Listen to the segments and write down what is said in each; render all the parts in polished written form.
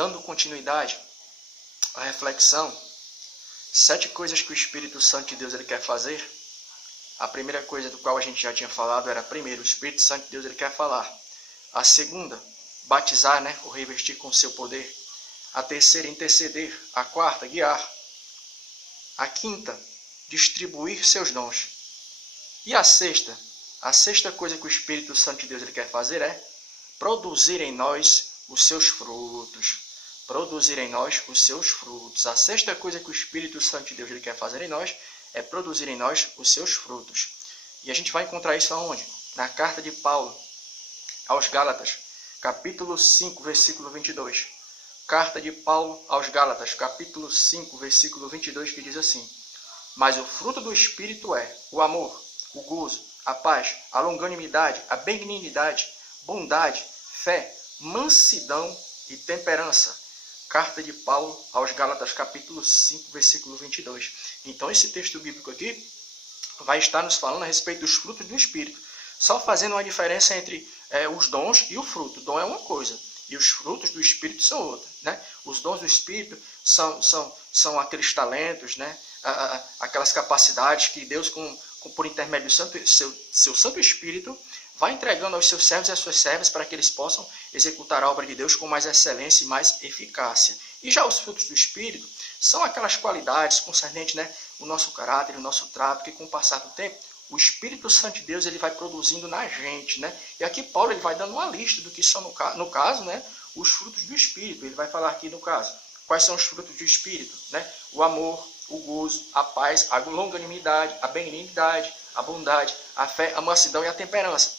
dando continuidade à reflexão, 7 coisas que o Espírito Santo de Deus ele quer fazer. A primeira coisa do qual a gente já tinha falado era, primeiro, o Espírito Santo de Deus ele quer falar. A segunda, batizar, ou revestir com o seu poder. A terceira, interceder. A quarta, guiar. A quinta, distribuir seus dons. E a sexta coisa que o Espírito Santo de Deus ele quer fazer é produzir em nós os seus frutos. Produzir em nós os seus frutos. A sexta coisa que o Espírito Santo de Deus ele quer fazer em nós é produzir em nós os seus frutos. E a gente vai encontrar isso aonde? Na carta de Paulo aos Gálatas, capítulo 5, versículo 22. Carta de Paulo aos Gálatas, capítulo 5, versículo 22, que diz assim: mas o fruto do Espírito é o amor, o gozo, a paz, a longanimidade, a benignidade, bondade, fé, mansidão e temperança. Carta de Paulo aos Gálatas, capítulo 5, versículo 22. Então, esse texto bíblico aqui vai estar nos falando a respeito dos frutos do Espírito, só fazendo uma diferença entre os dons e o fruto. O dom é uma coisa e os frutos do Espírito são outra. Os dons do Espírito são aqueles talentos, aquelas capacidades que Deus, por intermédio do seu Santo Espírito, vai entregando aos seus servos e às suas servas para que eles possam executar a obra de Deus com mais excelência e mais eficácia. E já os frutos do Espírito são aquelas qualidades concernentes o nosso caráter, o nosso trato, que com o passar do tempo, o Espírito Santo de Deus ele vai produzindo na gente. E aqui Paulo ele vai dando uma lista do que são, no caso, os frutos do Espírito. Ele vai falar aqui, no caso, quais são os frutos do Espírito. O amor, o gozo, a paz, a longanimidade, a benignidade, a bondade, a fé, a mansidão e a temperança.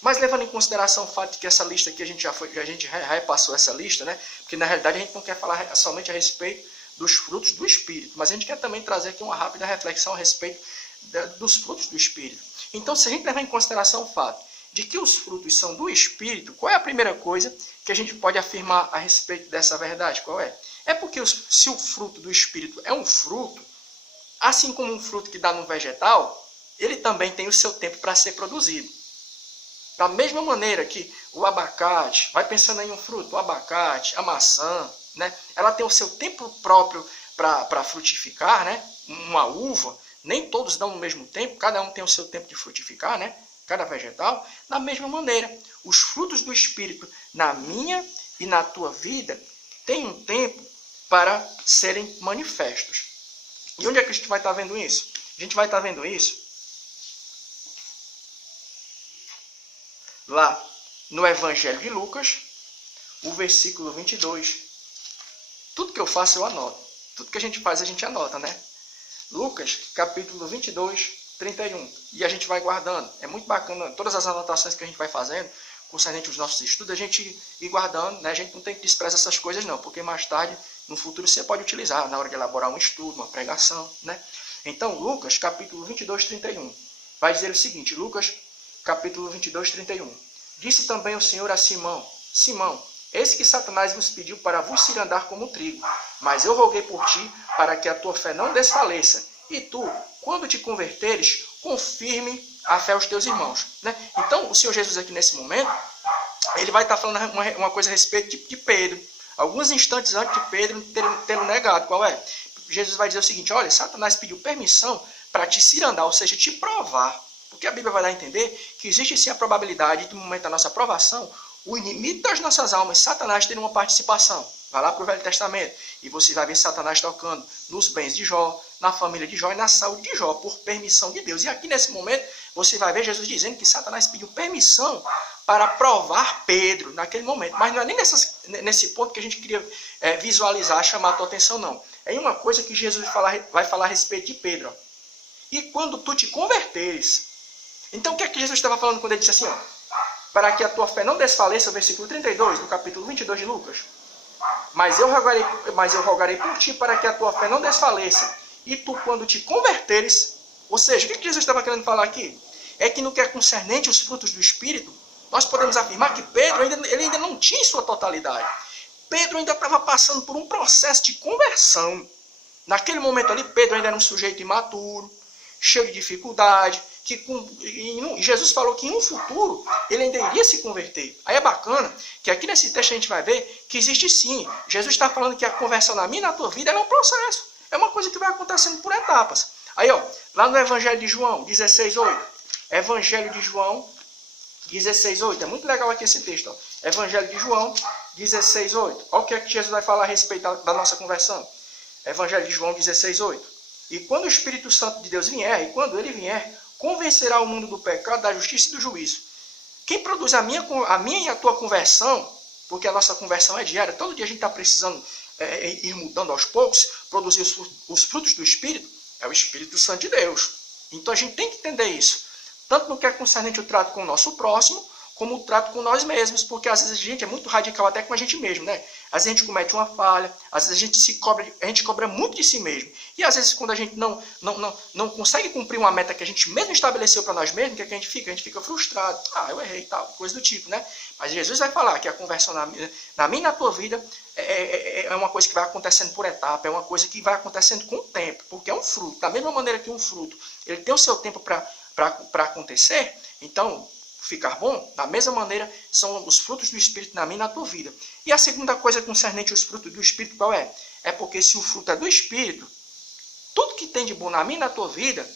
Mas levando em consideração o fato de que essa lista aqui, a gente já repassou essa lista, porque na realidade a gente não quer falar somente a respeito dos frutos do Espírito, mas a gente quer também trazer aqui uma rápida reflexão a respeito dos frutos do Espírito. Então, se a gente levar em consideração o fato de que os frutos são do Espírito, qual é a primeira coisa que a gente pode afirmar a respeito dessa verdade? Qual é? É porque se o fruto do Espírito é um fruto, assim como um fruto que dá no vegetal, ele também tem o seu tempo para ser produzido. Da mesma maneira que o abacate, vai pensando em um fruto, o abacate, a maçã, ela tem o seu tempo próprio para frutificar, uma uva, nem todos dão no mesmo tempo, cada um tem o seu tempo de frutificar, cada vegetal. Da mesma maneira, os frutos do Espírito na minha e na tua vida têm um tempo para serem manifestos. E onde é que a gente vai estar vendo isso? A gente vai estar vendo isso lá no Evangelho de Lucas, o versículo 22. Tudo que eu faço eu anoto. Tudo que a gente faz a gente anota, Lucas, capítulo 22, 31. E a gente vai guardando. É muito bacana todas as anotações que a gente vai fazendo concernente aos nossos estudos, a gente ir guardando, A gente não tem que desprezar essas coisas não, porque mais tarde, no futuro, você pode utilizar na hora de elaborar um estudo, uma pregação, Então, Lucas, capítulo 22, 31. Vai dizer o seguinte, Lucas, capítulo 22, 31. Disse também o Senhor a Simão: Simão, eis que Satanás vos pediu para vos cirandar como trigo, mas eu roguei por ti para que a tua fé não desfaleça. E tu, quando te converteres, confirme a fé aos teus irmãos. Então, o Senhor Jesus aqui nesse momento, ele vai estar falando uma coisa a respeito de Pedro. Alguns instantes antes de Pedro tê-lo negado. Qual é? Jesus vai dizer o seguinte: olha, Satanás pediu permissão para te cirandar, ou seja, te provar. Porque a Bíblia vai dar a entender que existe sim a probabilidade de, no momento da nossa provação, o inimigo das nossas almas, Satanás, ter uma participação. Vai lá para o Velho Testamento e você vai ver Satanás tocando nos bens de Jó, na família de Jó e na saúde de Jó, por permissão de Deus. E aqui nesse momento, você vai ver Jesus dizendo que Satanás pediu permissão para provar Pedro naquele momento. Mas não é nem nesse ponto que a gente queria visualizar, chamar a tua atenção, não. É uma coisa que Jesus vai falar a respeito de Pedro. E quando tu te converteres. Então o que é que Jesus estava falando quando ele disse assim, para que a tua fé não desfaleça, versículo 32, do capítulo 22 de Lucas. Mas eu rogarei por ti para que a tua fé não desfaleça. E tu, quando te converteres, ou seja, o que Jesus estava querendo falar aqui? É que no que é concernente os frutos do Espírito, nós podemos afirmar que Pedro ele ainda não tinha sua totalidade. Pedro ainda estava passando por um processo de conversão. Naquele momento ali, Pedro ainda era um sujeito imaturo, cheio de dificuldade, Jesus falou que em um futuro ele ainda iria se converter. Aí é bacana que aqui nesse texto a gente vai ver que existe sim. Jesus está falando que a conversão na minha e na tua vida é um processo. É uma coisa que vai acontecendo por etapas. Aí, ó, lá no Evangelho de João 16:8. Evangelho de João 16:8. É muito legal aqui esse texto. Ó. Evangelho de João 16:8. Olha o que é que Jesus vai falar a respeito da nossa conversão. Evangelho de João 16:8. E quando o Espírito Santo de Deus vier, e quando ele vier, convencerá o mundo do pecado, da justiça e do juízo. Quem produz a minha e a tua conversão, porque a nossa conversão é diária, todo dia a gente está precisando ir mudando aos poucos, produzir os frutos do Espírito, é o Espírito Santo de Deus. Então a gente tem que entender isso. Tanto no que é concernente o trato com o nosso próximo, como o trato com nós mesmos, porque às vezes a gente é muito radical até com a gente mesmo, né? Às vezes a gente comete uma falha, às vezes a gente cobra muito de si mesmo. E às vezes quando a gente não consegue cumprir uma meta que a gente mesmo estabeleceu para nós mesmos, o que, é que a gente fica? A gente fica frustrado. Ah, eu errei e tal, coisa do tipo, né? Mas Jesus vai falar que a conversão na minha e na tua vida é uma coisa que vai acontecendo por etapa, é uma coisa que vai acontecendo com o tempo, porque é um fruto. Da mesma maneira que um fruto, ele tem o seu tempo para acontecer, então ficar bom, da mesma maneira são os frutos do Espírito na minha e na tua vida. E a segunda coisa concernente aos frutos do Espírito qual é? É porque se o fruto é do Espírito, tudo que tem de bom na minha e na tua vida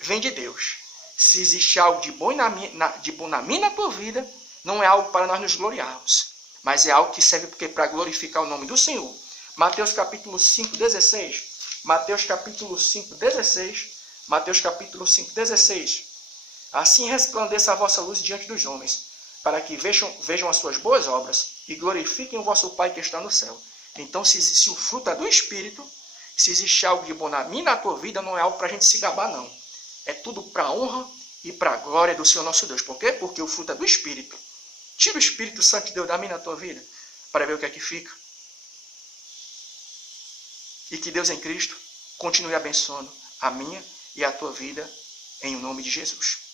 vem de Deus. Se existe algo de bom na minha e na tua vida, não é algo para nós nos gloriarmos, mas é algo que serve para glorificar o nome do Senhor. Mateus capítulo 5:16. Mateus capítulo 5:16. Mateus capítulo 5:16. Assim resplandeça a vossa luz diante dos homens, para que vejam as suas boas obras e glorifiquem o vosso Pai que está no céu. Então, se o fruto é do Espírito, se existe algo de bom na minha e na tua vida, não é algo para a gente se gabar, não. É tudo para a honra e para a glória do Senhor nosso Deus. Por quê? Porque o fruto é do Espírito. Tira o Espírito Santo de Deus da minha e na tua vida, para ver o que é que fica. E que Deus em Cristo continue abençoando a minha e a tua vida, em nome de Jesus.